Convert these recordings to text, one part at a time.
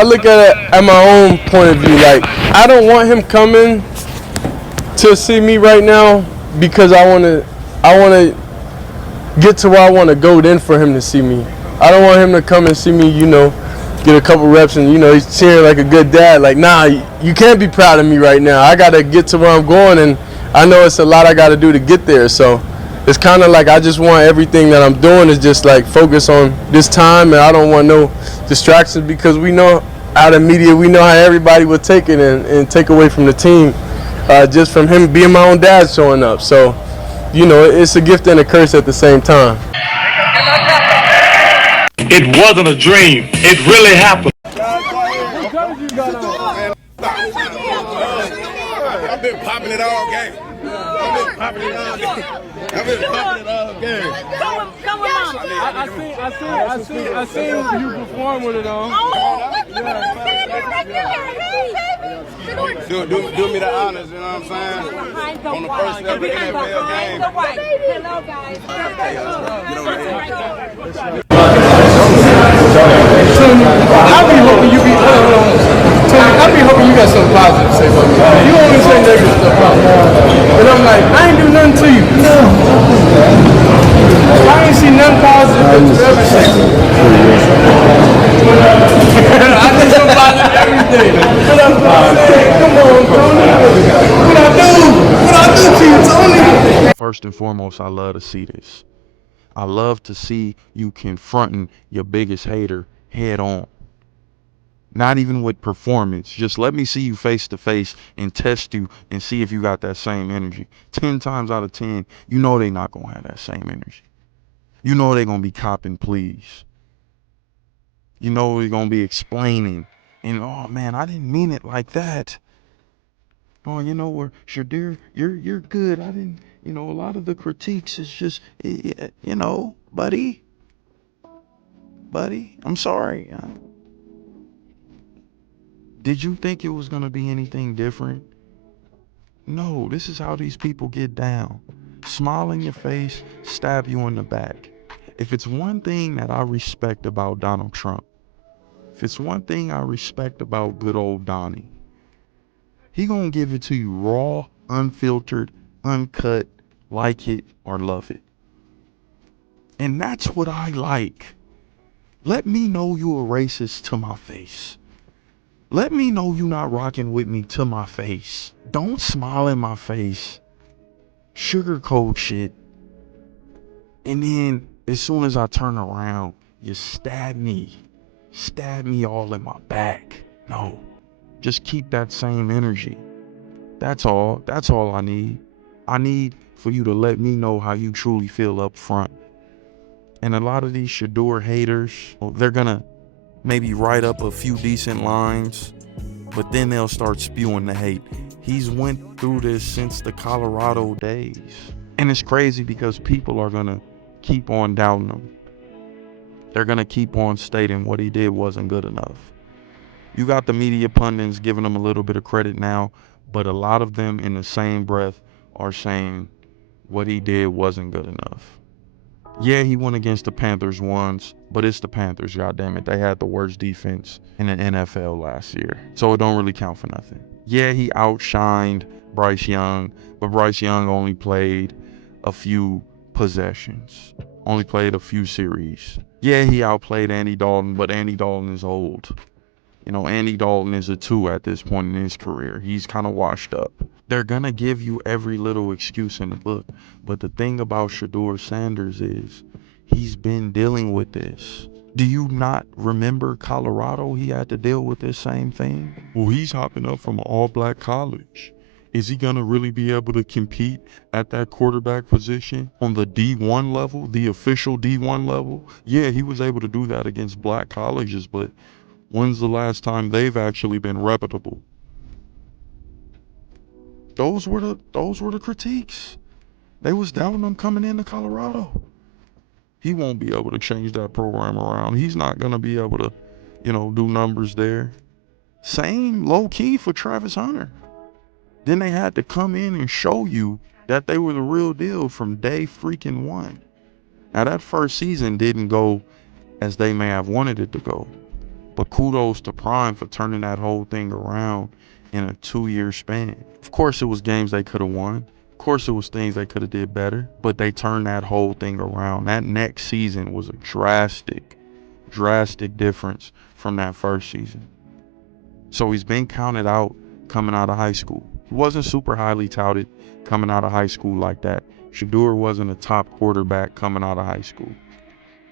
I look at it at my own point of view. Like, I don't want him coming to see me right now because I want to get to where I want to go then for him to see me. I don't want him to come and see me, get a couple reps and, he's cheering like a good dad. Like, nah, you can't be proud of me right now. I got to get to where I'm going, and I know it's a lot I got to do to get there. So it's kind of like I just want everything that I'm doing is just like focus on this time, and I don't want no distractions because we know out of media, we know how everybody would take it and take away from the team just from him being my own dad showing up. So, it's a gift and a curse at the same time. It wasn't a dream. It really happened. I've been popping it all game. Come on, Mom. I seen you perform with it on. Do me the honors, you know what I'm saying? On the first ever NFL game. Hello, guys. I be hoping you got something positive to say about me. You always say negative stuff about me. And I'm like, I ain't do nothing to you. No. I ain't see nothing positive that you ever say. I did something positive every day. But I'm saying, come on, Tony. What I do to you, Tony? First and foremost, I love to see this. I love to see you confronting your biggest hater head on. Not even with performance. Just let me see you face to face and test you and see if you got that same energy. 10 times out of 10, you know they not going to have that same energy. You know they going to be copping pleas. You know they're going to be explaining. And, oh, man, I didn't mean it like that. Oh, or Shedeur, you're good. I didn't, a lot of the critiques is just, buddy, I'm sorry. Did you think it was going to be anything different? No, this is how these people get down. Smile in your face, stab you in the back. If it's one thing that I respect about Donald Trump, if it's one thing I respect about good old Donnie, he gonna give it to you raw, unfiltered, uncut, like it or love it. And that's what I like. Let me know you a racist to my face. Let me know you not rocking with me to my face. Don't smile in my face, sugarcoat shit, and then as soon as I turn around, you stab me all in my back. No, just keep that same energy. That's all I need. I need for you to let me know how you truly feel up front. And a lot of these Shedeur haters, they're gonna maybe write up a few decent lines, but then they'll start spewing the hate. He's went through this since the Colorado days. And it's crazy because people are gonna keep on doubting him. They're gonna keep on stating what he did wasn't good enough. You got the media pundits giving him a little bit of credit now, but a lot of them in the same breath are saying what he did wasn't good enough. Yeah, he went against the Panthers once, but it's the Panthers, goddammit. They had the worst defense in the NFL last year, so it don't really count for nothing. Yeah, he outshined Bryce Young, but Bryce Young only played a few possessions, only played a few series. Yeah, he outplayed Andy Dalton, but Andy Dalton is old. Andy Dalton is a 2 at this point in his career. He's kind of washed up. They're going to give you every little excuse in the book. But the thing about Shedeur Sanders is he's been dealing with this. Do you not remember Colorado? He had to deal with this same thing. Well, he's hopping up from an all-black college. Is he going to really be able to compete at that quarterback position on the D1 level, the official D1 level? Yeah, he was able to do that against black colleges, but when's the last time they've actually been reputable? Those were the critiques. They was doubting him coming into Colorado. He won't be able to change that program around. He's not gonna be able to, do numbers there. Same low key for Travis Hunter. Then they had to come in and show you that they were the real deal from day freaking one. Now that first season didn't go as they may have wanted it to go, But kudos to Prime for turning that whole thing around in a 2-year span. Of course, it was games they could have won. Of course, it was things they could have did better. But they turned that whole thing around. That next season was a drastic difference from that first season. So he's been counted out coming out of high school. He wasn't super highly touted coming out of high school like that. Shedeur wasn't a top quarterback coming out of high school.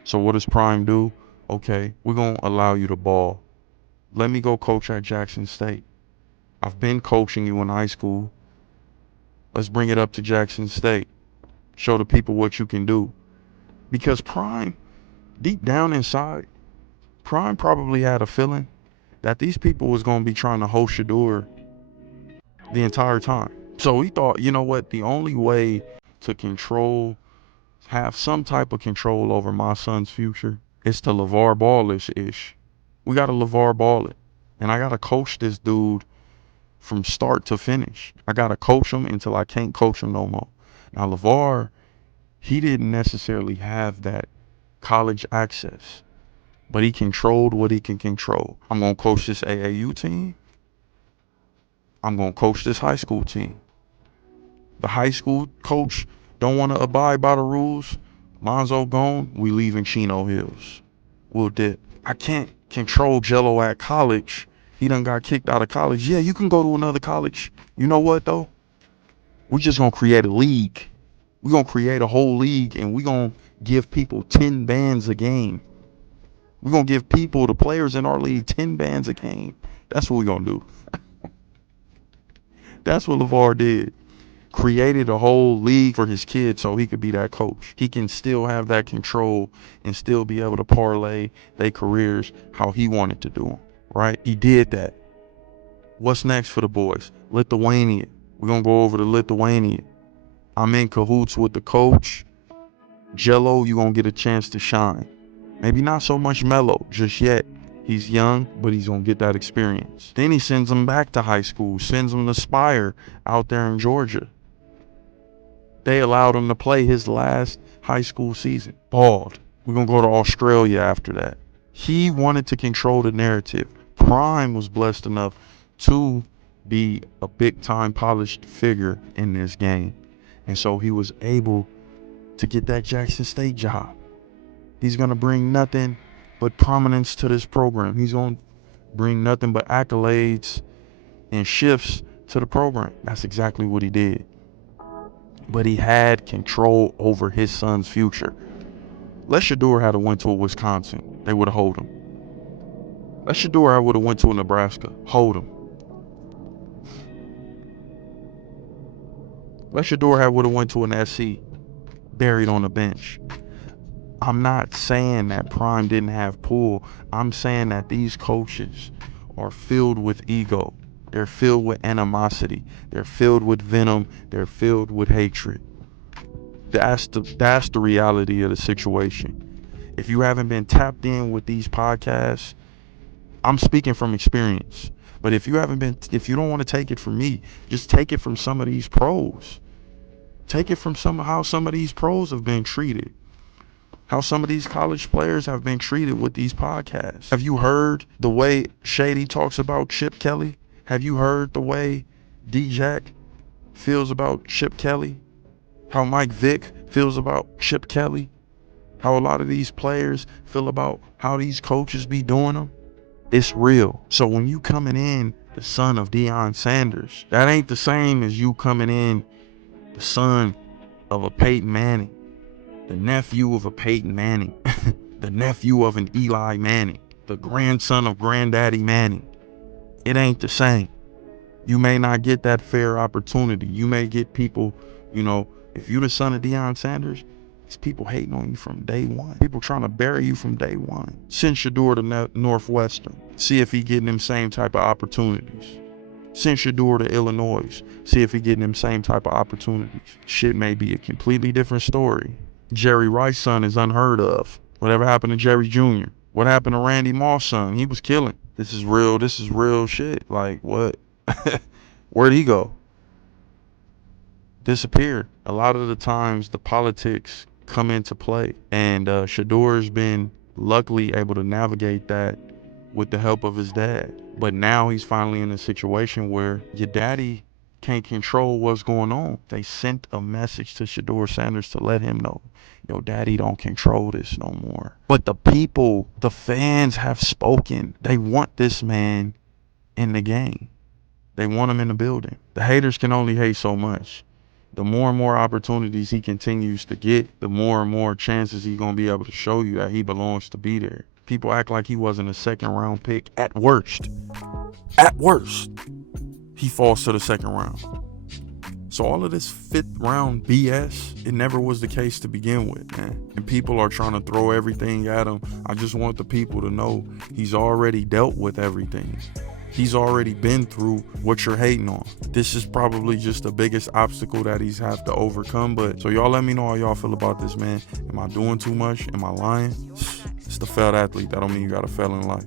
So what does Prime do? Okay, we're going to allow you to ball. Let me go coach at Jackson State. I've been coaching you in high school. Let's bring it up to Jackson State. Show the people what you can do. Because Prime, deep down inside, Prime probably had a feeling that these people was going to be trying to host Shedeur the entire time. So he thought, you know what, the only way to have some type of control over my son's future is to LeVar Ball-ish. We got to LeVar Ball it. And I got to coach this dude from start to finish. I got to coach him until I can't coach him no more. Now, LeVar, he didn't necessarily have that college access, but he controlled what he can control. I'm going to coach this AAU team. I'm going to coach this high school team. The high school coach don't want to abide by the rules. Lonzo gone, we leaving Chino Hills. We'll dip. I can't control Jello at college. He done got kicked out of college. Yeah, you can go to another college. You know what though? We're just gonna create a league. We're gonna create a whole league and we're gonna give people 10 bands a game. We're gonna give people, the players in our league, 10 bands a game. That's what we're gonna do. That's what LeVar did. Created a whole league for his kids so he could be that coach. He can still have that control and still be able to parlay their careers how he wanted to do them, right? He did that. What's next for the boys? Lithuania. We're going to go over to Lithuania. I'm in cahoots with the coach. Jello, you're going to get a chance to shine. Maybe not so much Melo just yet. He's young, but he's going to get that experience. Then he sends him back to high school, sends him to Spire out there in Georgia. They allowed him to play his last high school season. Balled. We're going to go to Australia after that. He wanted to control the narrative. Prime was blessed enough to be a big-time polished figure in this game. And so he was able to get that Jackson State job. He's going to bring nothing but prominence to this program. He's going to bring nothing but accolades and shifts to the program. That's exactly what he did. But he had control over his son's future. Let Shedeur had went to a Wisconsin, they would have hold him. Let Shedeur would have went to a Nebraska, hold him. Let Shedeur would have went to an SC, buried on the bench. I'm not saying that Prime didn't have pull. I'm saying that these coaches are filled with ego. They're filled with animosity. They're filled with venom. They're filled with hatred. That's the reality of the situation. If you haven't been tapped in with these podcasts, I'm speaking from experience. But if you don't want to take it from me, just take it from some of these pros. Take it from how some of these pros have been treated. How some of these college players have been treated with these podcasts. Have you heard the way Shady talks about Chip Kelly? Have you heard the way D-Jack feels about Chip Kelly? How Mike Vick feels about Chip Kelly? How a lot of these players feel about how these coaches be doing them? It's real. So when you coming in the son of Deion Sanders, that ain't the same as you coming in the son of a Peyton Manning, the nephew of a Peyton Manning, the nephew of an Eli Manning, the grandson of Granddaddy Manning. It ain't the same. You may not get that fair opportunity. You may get people, if you the son of Deion Sanders, it's people hating on you from day one. People trying to bury you from day one. Send Shedeur to Northwestern. See if he getting them same type of opportunities. Send Shedeur to Illinois. See if he getting them same type of opportunities. Shit may be a completely different story. Jerry Rice's son is unheard of. Whatever happened to Jerry Jr.? What happened to Randy Moss' son? He was killing. This is real shit. Like, what? Where'd he go? Disappeared. A lot of the times the politics come into play, and Shedeur's been luckily able to navigate that with the help of his dad. But now he's finally in a situation where your daddy can't control what's going on. They sent a message to Shedeur Sanders to let him know, yo, daddy don't control this no more. But the people, the fans have spoken. They want this man in the game. They want him in the building. The haters can only hate so much. The more and more opportunities he continues to get, the more and more chances he's going to be able to show you that he belongs to be there. People act like he wasn't a second round pick at worst. At worst, he falls to the second round. So all of this fifth round BS, it never was the case to begin with, man. And people are trying to throw everything at him. I just want the people to know he's already dealt with everything. He's already been through what you're hating on. This is probably just the biggest obstacle that he's have to overcome. But so y'all let me know how y'all feel about this, man. Am I doing too much? Am I lying? It's the failed athlete. That don't mean you gotta fail in life.